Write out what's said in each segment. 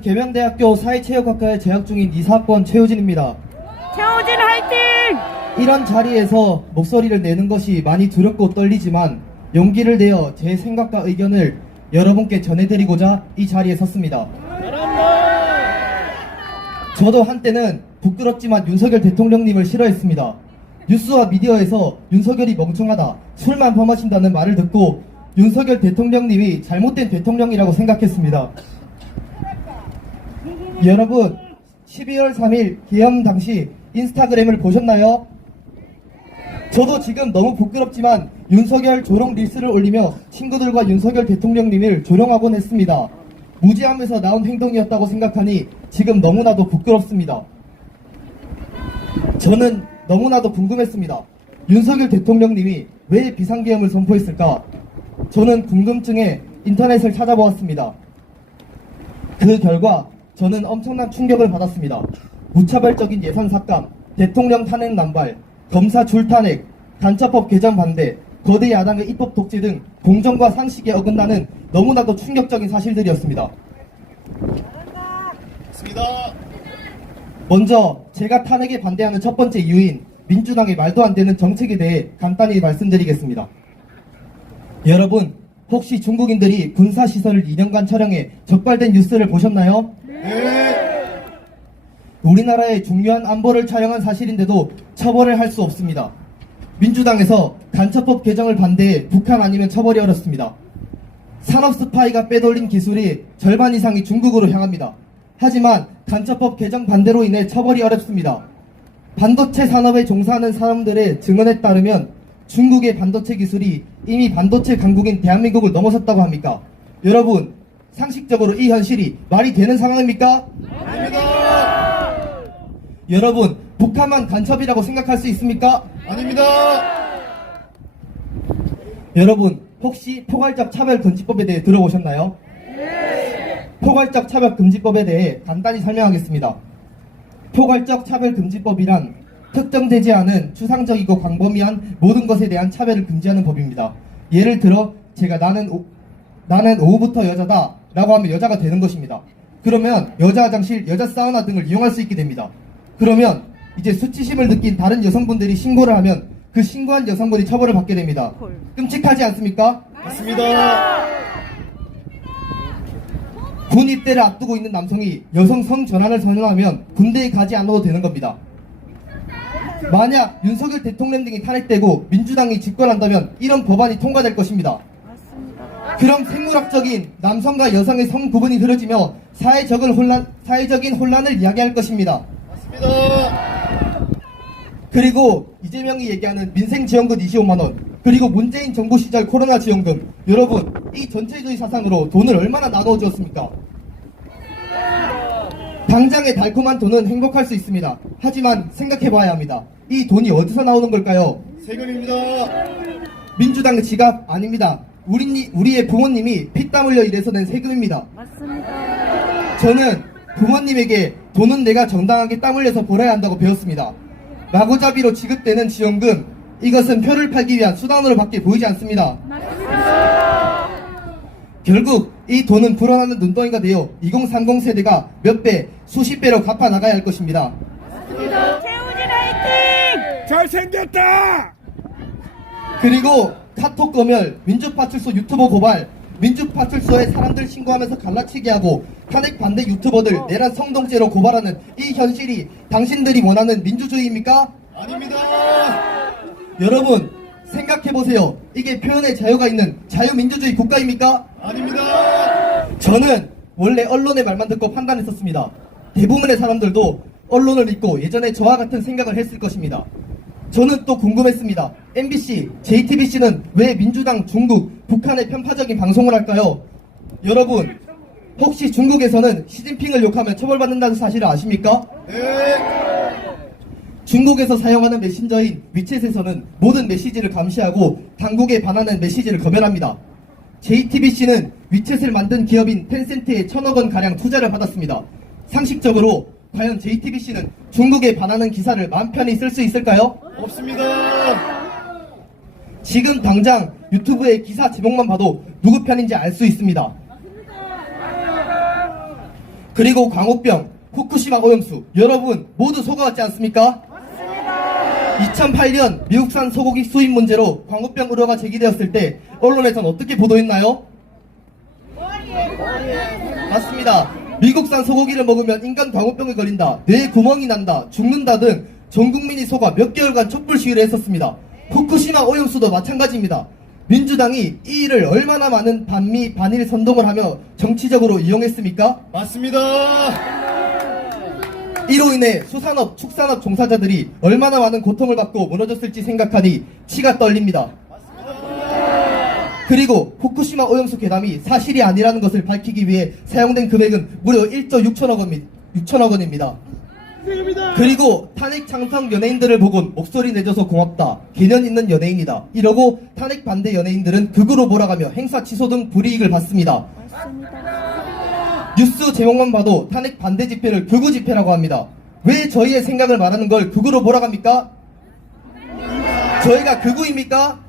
저는 계명대학교 사회체육학과에 재학 중인 이사학번 최우진입니다. 최우진 화이팅! 이런 자리에서 목소리를 내는 것이 많이 두렵고 떨리지만 용기를 내어 제 생각과 의견을 여러분께 전해드리고자 이 자리에 섰습니다. 저도 한때는 부끄럽지만 윤석열 대통령님을 싫어했습니다. 뉴스와 미디어에서 윤석열이 멍청하다, 술만 범하신다는 말을 듣고 윤석열 대통령님이 잘못된 대통령이라고 생각했습니다. 여러분, 12월 3일 개헌 당시 인스타그램을 보셨나요? 저도 지금 너무 부끄럽지만 윤석열 조롱 릴스를 올리며 친구들과 윤석열 대통령님을 조롱하곤 했습니다. 무지하면서 나온 행동이었다고 생각하니 지금 너무나도 부끄럽습니다. 저는 너무나도 궁금했습니다. 윤석열 대통령님이 왜 비상계엄을 선포했을까? 저는 궁금증에 인터넷을 찾아보았습니다. 그 결과 저는 엄청난 충격을 받았습니다. 무차별적인 예산 삭감, 대통령 탄핵 남발, 검사 줄탄핵, 간첩법 개정 반대, 거대 야당의 입법 독재 등 공정과 상식에 어긋나는 너무나도 충격적인 사실들이었습니다. 먼저 제가 탄핵에 반대하는 첫 번째 이유인 민주당의 말도 안 되는 정책에 대해 간단히 말씀드리겠습니다. 여러분, 혹시 중국인들이 군사시설을 2년간 촬영해 적발된 뉴스를 보셨나요? 네. 우리나라의 중요한 안보를 촬영한 사실인데도 처벌을 할 수 없습니다. 민주당에서 간첩법 개정을 반대해 북한 아니면 처벌이 어렵습니다. 산업 스파이가 빼돌린 기술이 절반 이상이 중국으로 향합니다. 하지만 간첩법 개정 반대로 인해 처벌이 어렵습니다. 반도체 산업에 종사하는 사람들의 증언에 따르면 중국의 반도체 기술이 이미 반도체 강국인 대한민국을 넘어섰다고 합니까? 여러분, 상식적으로 이 현실이 말이 되는 상황입니까? 아닙니다. 여러분, 북한만 간첩이라고 생각할 수 있습니까? 아닙니다. 여러분, 혹시 포괄적 차별금지법에 대해 들어보셨나요? 네. 포괄적 차별금지법에 대해 간단히 설명하겠습니다. 포괄적 차별금지법이란 특정되지 않은 추상적이고 광범위한 모든 것에 대한 차별을 금지하는 법입니다. 예를 들어 제가 나는 오후부터 여자다 라고 하면 여자가 되는 것입니다. 그러면 여자 화장실, 여자 사우나 등을 이용할 수 있게 됩니다. 그러면 이제 수치심을 느낀 다른 여성분들이 신고를 하면 그 신고한 여성분이 처벌을 받게 됩니다. 끔찍하지 않습니까? 맞습니다. 군 입대를 앞두고 있는 남성이 여성 성전환을 선언하면 군대에 가지 않아도 되는 겁니다. 만약 윤석열 대통령 등이 탄핵되고 민주당이 집권한다면 이런 법안이 통과될 것입니다. 그럼 생물학적인 남성과 여성의 성 구분이 흐려지며 사회적인 혼란을 이야기할 것입니다. 맞습니다. 그리고 이재명이 얘기하는 민생지원금 25만원, 그리고 문재인 정부 시절 코로나 지원금, 여러분, 이 전체주의 사상으로 돈을 얼마나 나눠 주었습니까? 당장의 달콤한 돈은 행복할 수 있습니다. 하지만 생각해봐야 합니다. 이 돈이 어디서 나오는 걸까요? 세금입니다. 민주당의 지갑 아닙니다. 우리의 부모님이 피땀 흘려 일해서 낸 세금입니다. 맞습니다. 저는 부모님에게 돈은 내가 정당하게 땀 흘려서 벌어야 한다고 배웠습니다. 마구잡이로 지급되는 지원금, 이것은 표를 팔기 위한 수단으로 밖에 보이지 않습니다. 맞습니다. 결국 이 돈은 불어나는 눈덩이가 되어 2030 세대가 몇 배, 수십 배로 갚아 나가야 할 것입니다. 맞습니다. 최우진 화이팅! 잘생겼다! 그리고 카톡 검열, 민주파출소 유튜버 고발, 민주파출소에 사람들 신고하면서 갈라치기 하고 탄핵 반대 유튜버들 내란 성동죄로 고발하는 이 현실이 당신들이 원하는 민주주의입니까? 아닙니다. 여러분, 생각해보세요. 이게 표현의 자유가 있는 자유민주주의 국가입니까? 아닙니다. 저는 원래 언론의 말만 듣고 판단했었습니다. 대부분의 사람들도 언론을 믿고 예전에 저와 같은 생각을 했을 것입니다. 저는 또 궁금했습니다. MBC, JTBC는 왜 민주당, 중국, 북한의 편파적인 방송을 할까요? 여러분, 혹시 중국에서는 시진핑을 욕하면 처벌받는다는 사실을 아십니까? 네. 중국에서 사용하는 메신저인 위챗에서는 모든 메시지를 감시하고 당국에 반하는 메시지를 검열합니다. JTBC는 위챗을 만든 기업인 텐센트에 1,000억 원가량 투자를 받았습니다. 상식적으로 과연 JTBC는 중국에 반하는 기사를 마음 편히 쓸 수 있을까요? 없습니다. 지금 당장 유튜브의 기사 제목만 봐도 누구 편인지 알 수 있습니다. 그리고 광우병, 후쿠시마 오염수, 여러분 모두 속아왔지 않습니까? 2008년 미국산 소고기 수입 문제로 광우병 우려가 제기되었을 때 언론에선 어떻게 보도했나요? 맞습니다. 미국산 소고기를 먹으면 인간 광우병에 걸린다, 뇌에 구멍이 난다, 죽는다 등 전 국민이 속아 몇 개월간 촛불 시위를 했었습니다. 후쿠시마 오염수도 마찬가지입니다. 민주당이 이 일을 얼마나 많은 반미 반일 선동을 하며 정치적으로 이용했습니까? 맞습니다. 이로 인해 수산업, 축산업 종사자들이 얼마나 많은 고통을 받고 무너졌을지 생각하니 치가 떨립니다. 그리고 후쿠시마 오염수 괴담이 사실이 아니라는 것을 밝히기 위해 사용된 금액은 무려 1조 6천억 원입니다. 그리고 탄핵 창성 연예인들을 보고 목소리 내줘서 고맙다, 개념 있는 연예인이다 이러고 탄핵 반대 연예인들은 극으로 몰아가며 행사 취소 등 불이익을 받습니다. 뉴스 제목만 봐도 탄핵 반대 집회를 극우 집회라고 합니다. 왜 저희의 생각을 말하는 걸 극으로 몰아갑니까? 저희가 극우입니까?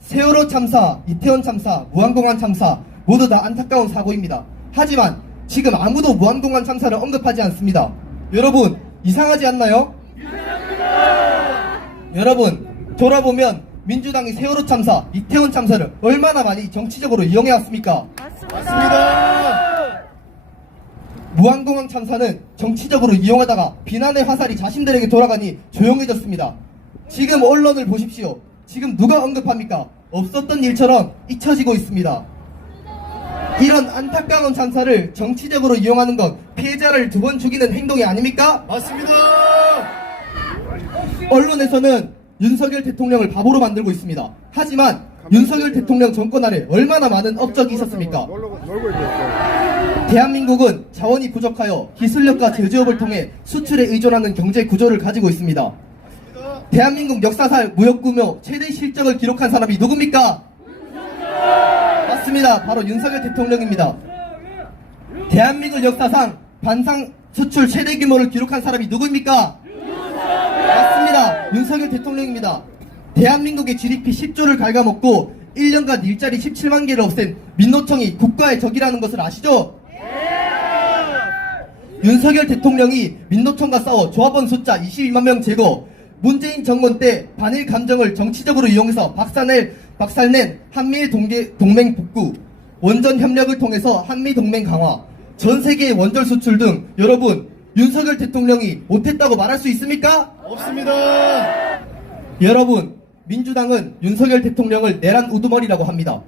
세월호 참사, 이태원 참사, 무한공항 참사 모두 다 안타까운 사고입니다. 하지만 지금 아무도 무한공항 참사를 언급하지 않습니다. 여러분 이상하지 않나요? 여러분 돌아보면 민주당이 세월호 참사, 이태원 참사를 얼마나 많이 정치적으로 이용해왔습니까? 맞습니다. 무한공항 참사는 정치적으로 이용하다가 비난의 화살이 자신들에게 돌아가니 조용해졌습니다. 지금 언론을 보십시오. 지금 누가 언급합니까? 없었던 일처럼 잊혀지고 있습니다. 이런 안타까운 참사를 정치적으로 이용하는 건 피해자를 2번 죽이는 행동이 아닙니까? 맞습니다. 언론에서는 윤석열 대통령을 바보로 만들고 있습니다. 하지만 윤석열 대통령 정권 아래 얼마나 많은 업적이 있었습니까? 대한민국은 자원이 부족하여 기술력과 제조업을 통해 수출에 의존하는 경제 구조를 가지고 있습니다. 대한민국 역사상 무역 규모 최대 실적을 기록한 사람이 누굽니까? 맞습니다. 바로 윤석열 대통령입니다. 대한민국 역사상 반상 수출 최대 규모를 기록한 사람이 누구입니까? 맞습니다. 윤석열 대통령입니다. 대한민국의 GDP 10조를 갉아먹고 1년간 일자리 17만 개를 없앤 민노총이 국가의 적이라는 것을 아시죠? 윤석열 대통령이 민노총과 싸워 조합원 숫자 22만 명 제거, 문재인 정권 때 반일 감정을 정치적으로 이용해서 박살낸 한미일 동맹 복구, 원전 협력을 통해서 한미 동맹 강화, 전 세계의 원전 수출 등 여러분 윤석열 대통령이 못했다고 말할 수 있습니까? 없습니다. 여러분 민주당은 윤석열 대통령을 내란 우두머리라고 합니다.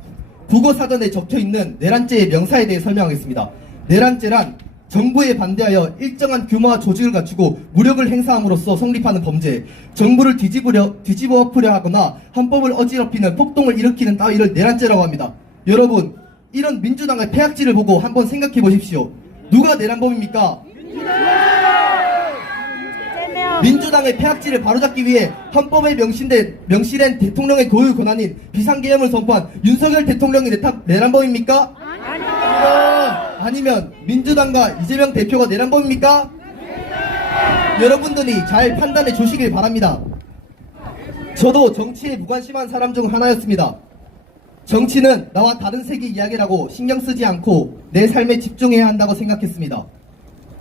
국어사전에 적혀있는 내란죄의 명사에 대해 설명하겠습니다. 내란죄란 정부에 반대하여 일정한 규모와 조직을 갖추고 무력을 행사함으로써 성립하는 범죄, 정부를 뒤집어 엎으려 하거나 헌법을 어지럽히는 폭동을 일으키는 따위를 내란죄라고 합니다. 여러분 이런 민주당의 폐악질을 보고 한번 생각해 보십시오. 누가 내란범입니까? 민주당의 폐악질을 바로잡기 위해 헌법에 명시된 대통령의 고유 권한인 비상계엄을 선포한 윤석열 대통령이 내란범입니까? 아니면 민주당과 이재명 대표가 내란범입니까? 여러분들이 잘 판단해 주시길 바랍니다. 저도 정치에 무관심한 사람 중 하나였습니다. 정치는 나와 다른 세계 이야기라고 신경 쓰지 않고 내 삶에 집중해야 한다고 생각했습니다.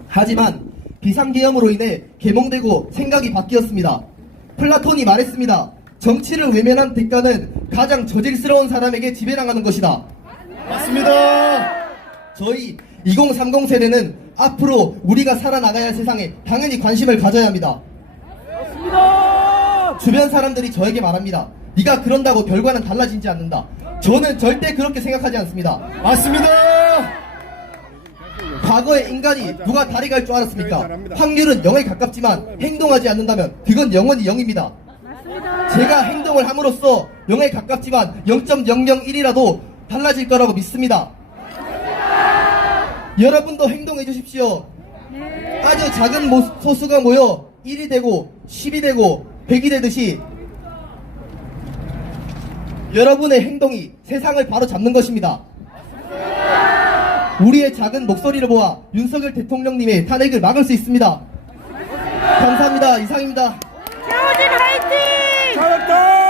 하지만 비상계엄으로 인해 개몽되고 생각이 바뀌었습니다. 플라톤이 말했습니다. 정치를 외면한 대가는 가장 저질스러운 사람에게 지배당하는 것이다. 맞습니다. 저희 2030 세대는 앞으로 우리가 살아나가야 할 세상에 당연히 관심을 가져야 합니다. 맞습니다. 주변 사람들이 저에게 말합니다. 네가 그런다고 결과는 달라지지 않는다. 저는 절대 그렇게 생각하지 않습니다. 맞습니다. 과거에 인간이 누가 달에 갈 줄 알았습니까? 확률은 0에 가깝지만 행동하지 않는다면 그건 영원히 0입니다. 제가 행동을 함으로써 0에 가깝지만 0.001이라도 달라질 거라고 믿습니다. 여러분도 행동해 주십시오. 아주 작은 소수가 모여 1이 되고 10이 되고 100이 되듯이 여러분의 행동이 세상을 바로 잡는 것입니다. 우리의 작은 목소리를 모아 윤석열 대통령님의 탄핵을 막을 수 있습니다. 감사합니다. 이상입니다. 최우진 화이팅! 잘했다.